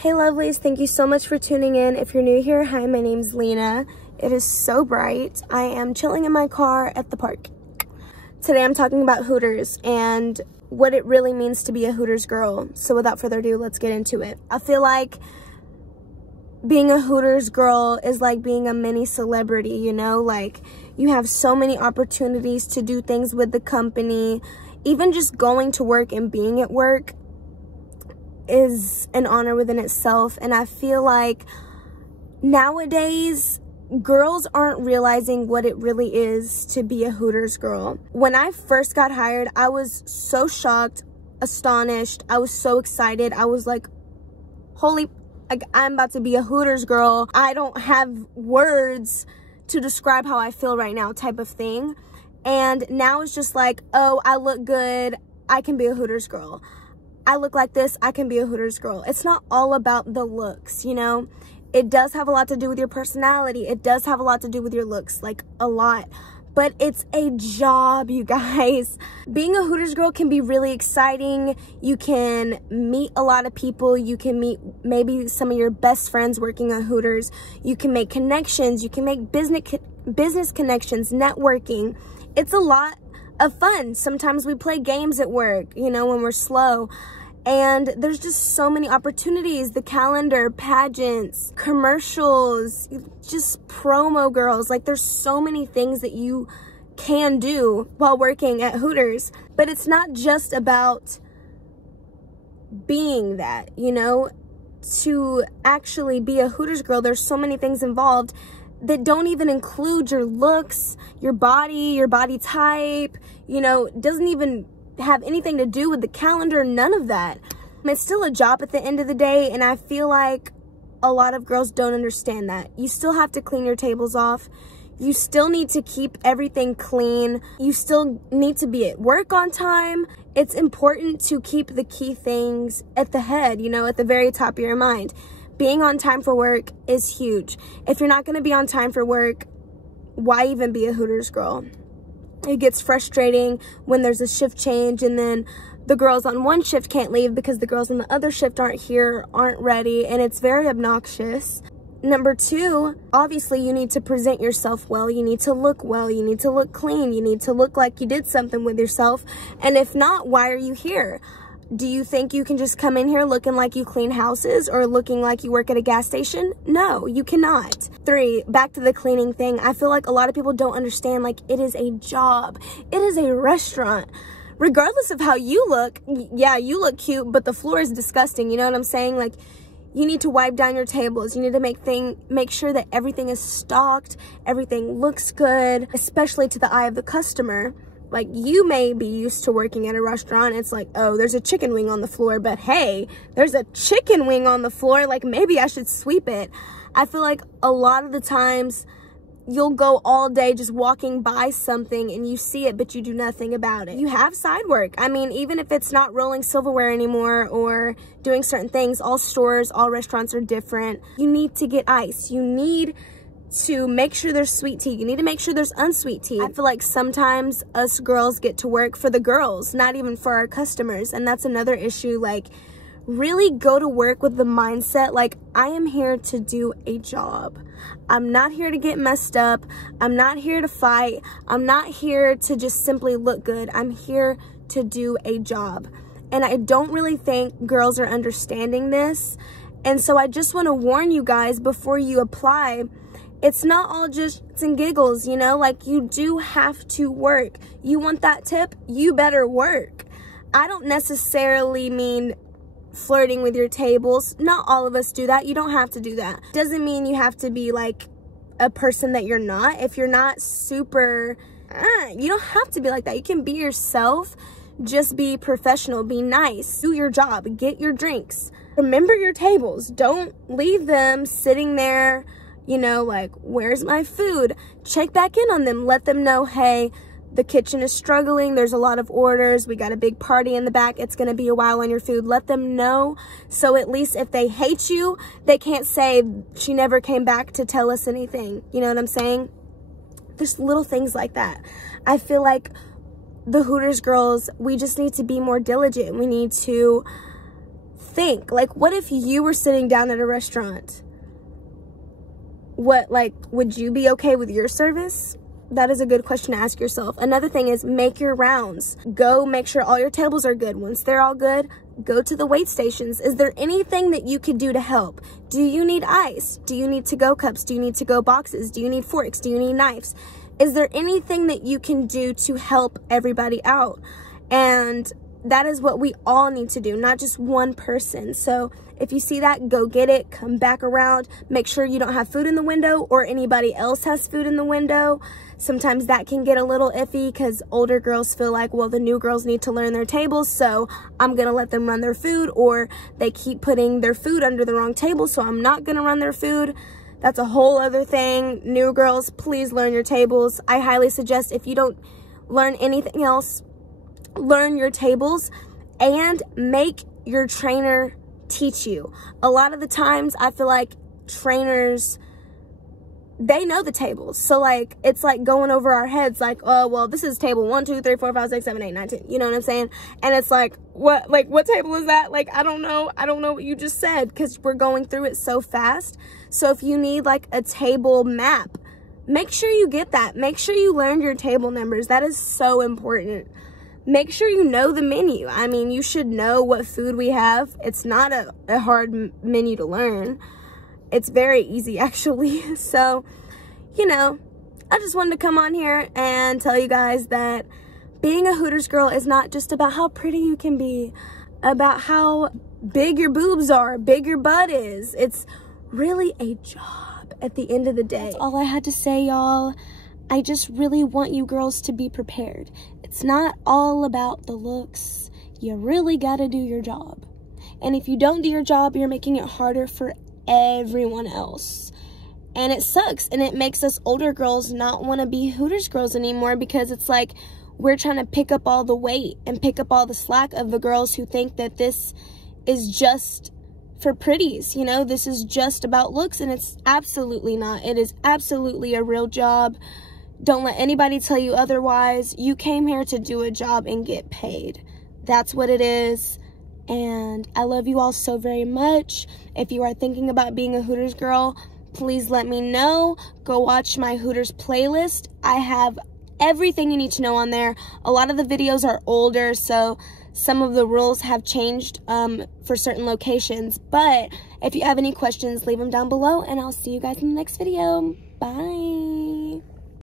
Hey lovelies, thank you so much for tuning in. If you're new here, hi, my name's Lena. It is so bright. I am chilling in my car at the park. Today I'm talking about Hooters and what it really means to be a Hooters girl. So without further ado, let's get into it. I feel like being a Hooters girl is like being a mini celebrity, you know? Like, you have so many opportunities to do things with the company. Even just going to work and being at work is an honor within itself. And I feel like nowadays girls aren't realizing what it really is to be a Hooters girl. When I first got hired, I was so shocked, astonished. I was so excited. I was like, holy, like, I'm about to be a Hooters girl. I don't have words to describe how I feel right now, type of thing. And now it's just like, oh, I look good, I can be a Hooters girl. I look like this, I can be a Hooters girl. It's not all about the looks, you know? It does have a lot to do with your personality. It does have a lot to do with your looks, like a lot. But it's a job, you guys. Being a Hooters girl can be really exciting. You can meet a lot of people. You can meet maybe some of your best friends working at Hooters. You can make connections. You can make business connections, networking. It's a lot of fun. Sometimes we play games at work, you know, when we're slow. And there's just so many opportunities. The calendar, pageants, commercials, just promo girls. Like, there's so many things that you can do while working at Hooters. But it's not just about being that, you know? To actually be a Hooters girl, there's so many things involved that don't even include your looks, your body type, you know, doesn't even have anything to do with the calendar, none of that. It's still a job at the end of the day, and I feel like a lot of girls don't understand that. You still have to clean your tables off. You still need to keep everything clean. You still need to be at work on time. It's important to keep the key things at the head, you know, at the very top of your mind. Being on time for work is huge. If you're not going to be on time for work, why even be a Hooters girl? It gets frustrating when there's a shift change and then the girls on one shift can't leave because the girls on the other shift aren't here, aren't ready, and it's very obnoxious. Number two, obviously you need to present yourself well. You need to look well. You need to look clean. You need to look like you did something with yourself. And if not, why are you here? Do you think you can just come in here looking like you clean houses or looking like you work at a gas station? No, you cannot. Three, back to the cleaning thing. I feel like a lot of people don't understand, like, it is a job. It is a restaurant. Regardless of how you look, yeah, you look cute, but the floor is disgusting. You know what I'm saying? Like, you need to wipe down your tables. You need to make sure that everything is stocked, everything looks good, especially to the eye of the customer. Like, you may be used to working at a restaurant. It's like, oh, there's a chicken wing on the floor, but hey, there's a chicken wing on the floor. Like, maybe I should sweep it. I feel like a lot of the times you'll go all day just walking by something and you see it, but you do nothing about it. You have side work. I mean, even if it's not rolling silverware anymore or doing certain things, all stores, all restaurants are different. You need to get ice. You need to make sure there's sweet tea. You need to make sure there's unsweet tea. I feel like sometimes us girls get to work for the girls, not even for our customers. And that's another issue. Like, really go to work with the mindset, like, I am here to do a job. I'm not here to get messed up. I'm not here to fight. I'm not here to just simply look good. I'm here to do a job. And I don't really think girls are understanding this. And so I just want to warn you guys before you apply, it's not all just and giggles, you know? Like, you do have to work. You want that tip? You better work. I don't necessarily mean flirting with your tables. Not all of us do that. You don't have to do that. Doesn't mean you have to be like a person that you're not. If you're not super, you don't have to be like that. You can be yourself. Just be professional. Be nice. Do your job. Get your drinks. Remember your tables. Don't leave them sitting there, you know, like, where's my food? Check back in on them. Let them know, hey, the kitchen is struggling. There's a lot of orders. We got a big party in the back. It's going to be a while on your food. Let them know. So at least if they hate you, they can't say she never came back to tell us anything. You know what I'm saying? There's little things like that. I feel like the Hooters girls, we just need to be more diligent. We need to think, like, what if you were sitting down at a restaurant? What, like, would you be okay with your service? That is a good question to ask yourself. Another thing is, make your rounds. Go make sure all your tables are good. Once they're all good, go to the wait stations. Is there anything that you could do to help? Do you need ice? Do you need to-go cups? Do you need to-go boxes? Do you need forks? Do you need knives? Is there anything that you can do to help everybody out? And that is what we all need to do, not just one person. So if you see that, go get it, come back around, make sure you don't have food in the window or anybody else has food in the window. Sometimes that can get a little iffy because older girls feel like, well, the new girls need to learn their tables, so I'm gonna let them run their food, or they keep putting their food under the wrong table, so I'm not gonna run their food. That's a whole other thing. New girls, please learn your tables. I highly suggest, if you don't learn anything else, learn your tables and make your trainer teach you. A lot of the times I feel like trainers, they know the tables, so like it's like going over our heads, like, oh well, this is table 1 2 3 4 5 6 7 8 9 10, you know what I'm saying? And it's like, what table is that? Like, I don't know what you just said, because we're going through it so fast. So if you need like a table map, make sure you get that. Make sure you learn your table numbers. That is so important. Make sure you know the menu. I mean, you should know what food we have. It's not a hard menu to learn. It's very easy, actually. So, you know, I just wanted to come on here and tell you guys that being a Hooters girl is not just about how pretty you can be, about how big your boobs are, big your butt is. It's really a job at the end of the day. That's all I had to say, y'all. I just really want you girls to be prepared. It's not all about the looks. You really gotta do your job. And if you don't do your job, you're making it harder for everyone else. And it sucks, and it makes us older girls not want to be Hooters girls anymore, because it's like we're trying to pick up all the weight and pick up all the slack of the girls who think that this is just for pretties, you know, this is just about looks, and it's absolutely not. It is absolutely a real job. Don't let anybody tell you otherwise. You came here to do a job and get paid. That's what it is. And I love you all so very much. If you are thinking about being a Hooters girl, please let me know. Go watch my Hooters playlist. I have everything you need to know on there. A lot of the videos are older, so some of the rules have changed for certain locations. But if you have any questions, leave them down below, and I'll see you guys in the next video. Bye.